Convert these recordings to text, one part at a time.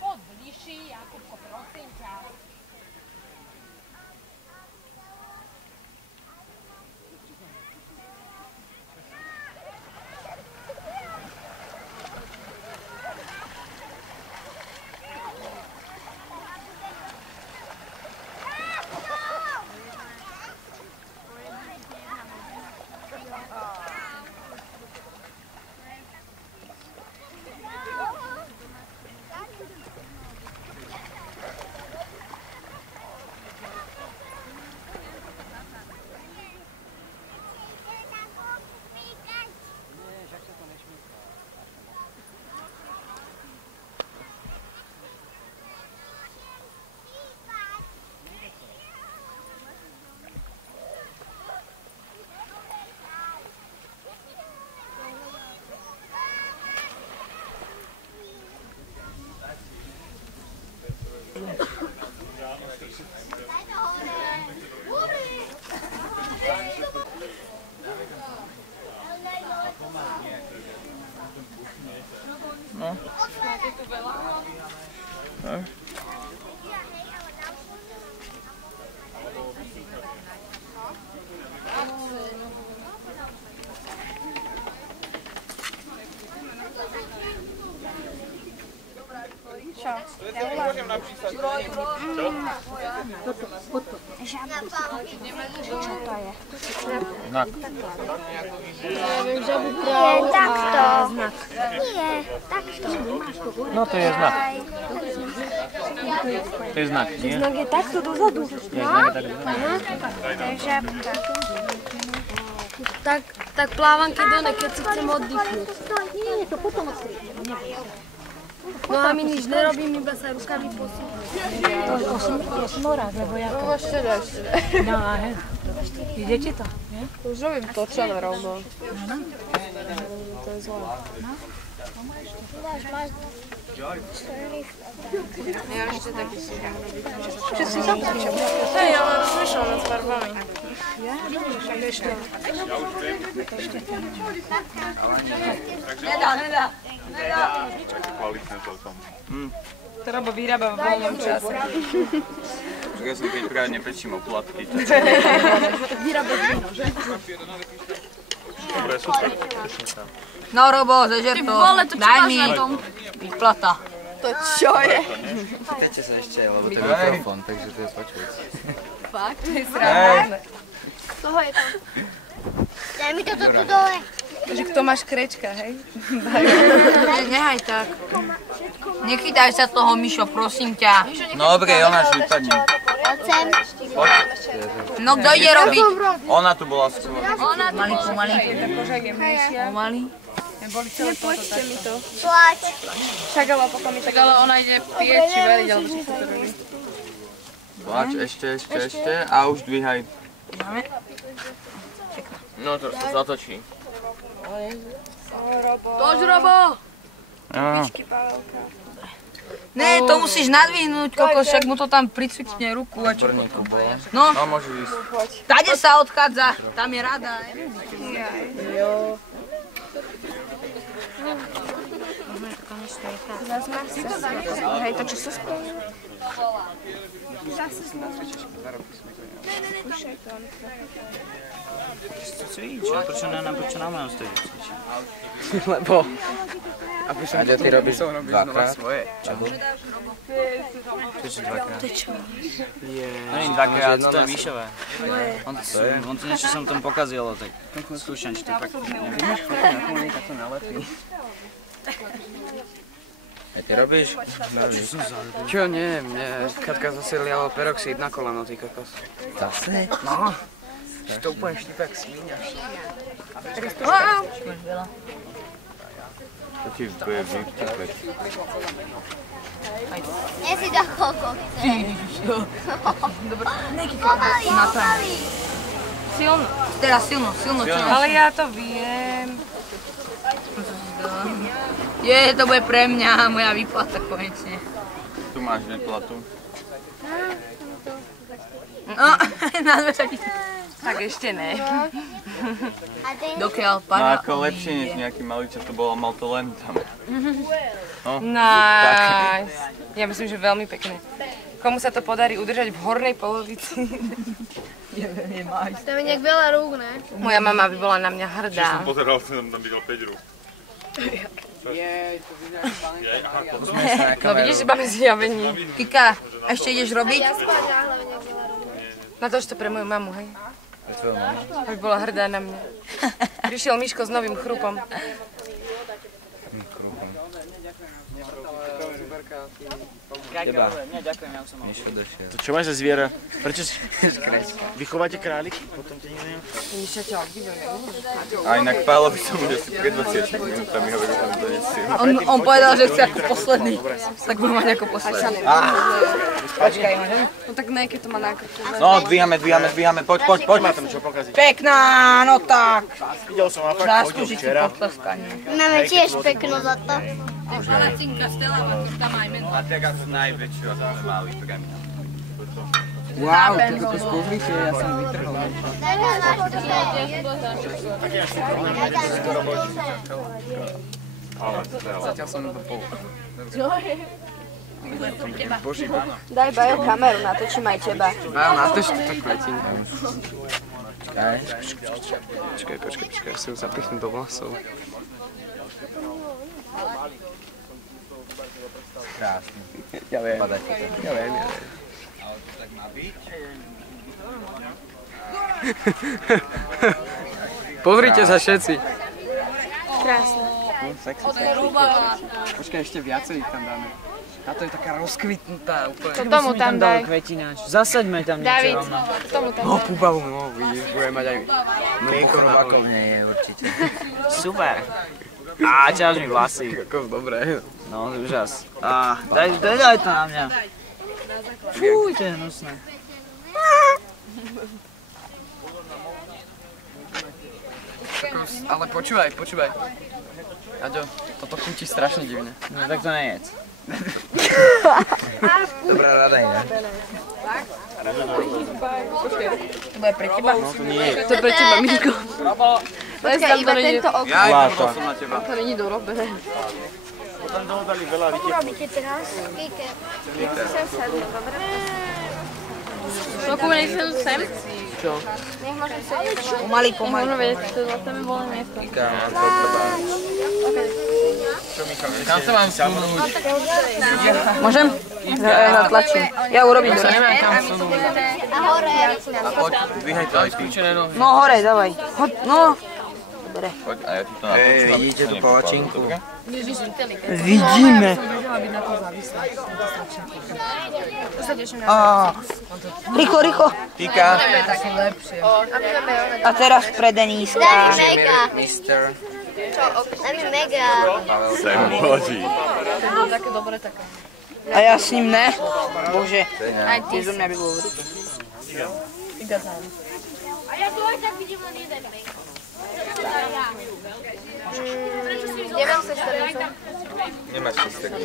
Odbližší, Jakubko, prosím ťa. No. No. Môžem napísať. Čo to je? Znak. Neviem, že by bral takto. Nie, takto. No to je znak. To je znak, nie? Znak je takto dozadu. Nie, znak je tak dozadu. To je žabka. Tak plávam, keď keď si chcem oddychnúť. Nie, to potom odstriedne. No a my nič nerobím, iba sa rukami posúvajú. To smorák, lebo ja to... Ešte dáš. No a hej. Ide ti to, nie? Už robím točené rovno. To je zlé. Ja ešte taký si idem robiť. Čo si zapáčam? Hej, ale rozmýšľam nad farbami. Ja? Však ešte. Nedá. Kvalitné celkom. To Robo vyrába v voľnom čase. Už ja som keď práve nepečím oplatky. Vyrába víno, že? Dobre, super. No Robo, zežer to. Daj mi výplata. To čo je? Chytajte sa ešte, lebo to je mikrofón, takže to je počuť. Fakt? To je sranda. Toho je to. Daj mi toto tu dole. Takže kto máš krečka, hej? Nehaj tak. Nechytaj sa toho, Mišo, prosím ťa. No dobre, ona už vypadne. Poď sem. No kto ide robiť? Ona tu bola skôr. Pomaly. Pomaly. Nepočte mi to. Plač. Však ale potom mi tak, ale ona ide pieť či veriť, alebo čo sa to robí. Tlač, ešte a už dvíhaj. No to zatočí. Tož, Robo! Ne, to musíš nadvihnúť, kokos, však mu to tam pricvikne ruku a čo potom. No, No môžu ísť. tade sa odchádza, tam je rada. Jo. Hej, to čo sa spomína? Prečo nám mám stojí cvičiť? Lebo... A ty robíš dvakrát? Čo? Prečo dvakrát? Nie, Dvakrát, to je Míšové. On to niečo som tam pokazilo, tak skúšam, či to tak neviem. A ty robíš? Čo, nie, mne Katka zase liala peroxid na koleno, ty kokos. Zase? No, to úplne štípek svíňa. To ti bude vypúpať. Nie si do koľko chce. Pomaly. Silno. Teraz silno, čo? Ale ja to viem. To bude pre mňa moja výplata konečne. Tu máš výplatu. Na dve taký. Tak ešte ne. Dokiaľ No pána. ako lepšie než nejaký malý, čo to bolo, mal to len tam. Nice. Ja myslím, že veľmi pekné. Komu sa to podarí udržať v hornej polovici? To je nejak veľa rúk, ne? Moja mama by bola na mňa hrdá. Pozeral som tam videl 5 rúk. No vidíš, iba medzi javení. Kika, ešte ideš robiť? Na to, že to pre moju mamu, hej? Pre tvoju mamu. Aby bola hrdá na mňa. Prišiel Miško s novým chrupom. Teba. Nie, ďakujem, ja som mal. Mišo došiel. To čo máš za zviera? Prečo si... Vychováte králiky? Potom ti nikto neviem. Mišo ťa obdivuje. A inak Pálo by som už asi pred 20 minútami hovoril, že tam donesie. On povedal, že chce ako posledný. Tak budem mať ako posledný. Počkaj, môžem? No tak ne, keď to má na krku. No, dvíhame, poď. Má tam čo pokaziť. Pekná, no tak. Videl som a fakt chodil Zaslúži si včera. potleskanie. Máme tiež peknú za to. Palacinka Stella, tam aj meno. A teraz najväčšiu, ako sme mali pre mňa. Wow, to ako spozrite, ja som vytrhol. Zatiaľ som iba pol. Daj Bajo kameru, natočím aj teba. Natoč túto kvetinu. Počkaj. Počkaj, si ju zapichnem do vlasov. Krásne. Ja viem. Padaj to tam. Ja viem. Ale to tak má byť? Pozrite sa všetci. Krásne. Sexy. Počkaj, ešte viacej ich tam dáme. Táto je taká rozkvitnutá úplne. To tomu tam daj. Kvetináč. Zasaďme tam niečo David, rovno. tomu tam No, daj. pubavu, no, vidíš, budeme mať aj mlieko na Chrobákov holi. nie je určite. Super. Á, ťaž mi vlasy. Kokos, dobré. No, úžas. Á, daj to na mňa. Fúj, to je hnusné. Kokos, ale počúvaj. Aďo, toto chutí strašne divne. No tak to nejedz. Dobrá rada iná. To bude pre teba? To je pre teba, Miško. Počkaj, iba tento ok. Ja aj to som na teba. To není dorobené. Potom toho dali veľa Čo robíte teraz? Kike. Sem sadnú, dobre? Šoku, nechcem sem? Nech môžem sedieť doma. Pomaly. Možno vedieť, to za tebe bolo miesto. Kika, mám to treba. Kam sa mám sunúť? Môžem? Ja natlačím. Ja urobím to. A hore. Poď, dvíhaj to aj ty. No hore, dávaj. No. Dobre. Poď, a ja ti to natočím. Vidíte tú palačinku? Vidíme. Rýchlo. Kika. A teraz pre Deníska. Daj mi mega. Mister. Daj mi mega. Sem hodí. A ja s ním ne? Bože. Aj Ty zo mňa by bolo vrúť. A ja tu aj tak vidím len jeden mega. Nemám sa starúca. Nemáš to z tego.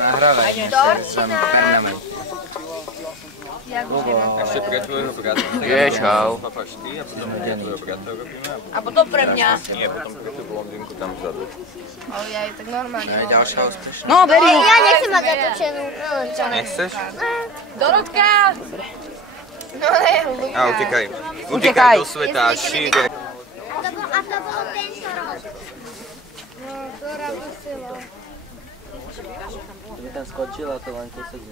Nahrávaj. Dorčina. Ešte pre tvojho brata. Je, čau. Papáš ty a potom pre tvojho brata robíme. A potom pre mňa. Nie, potom pre tú blondinku tam vzadu. Ale ja tak normálne. No je ďalšia úspešná. No, beri ju. Ja nechcem mať zatočenú. Nechceš? Dorotka! No ne, A utekaj. Utekaj. Utekaj do sveta a šíre. A to bol tento rok. No, to rabusilo. By tam skočila, to len kúsok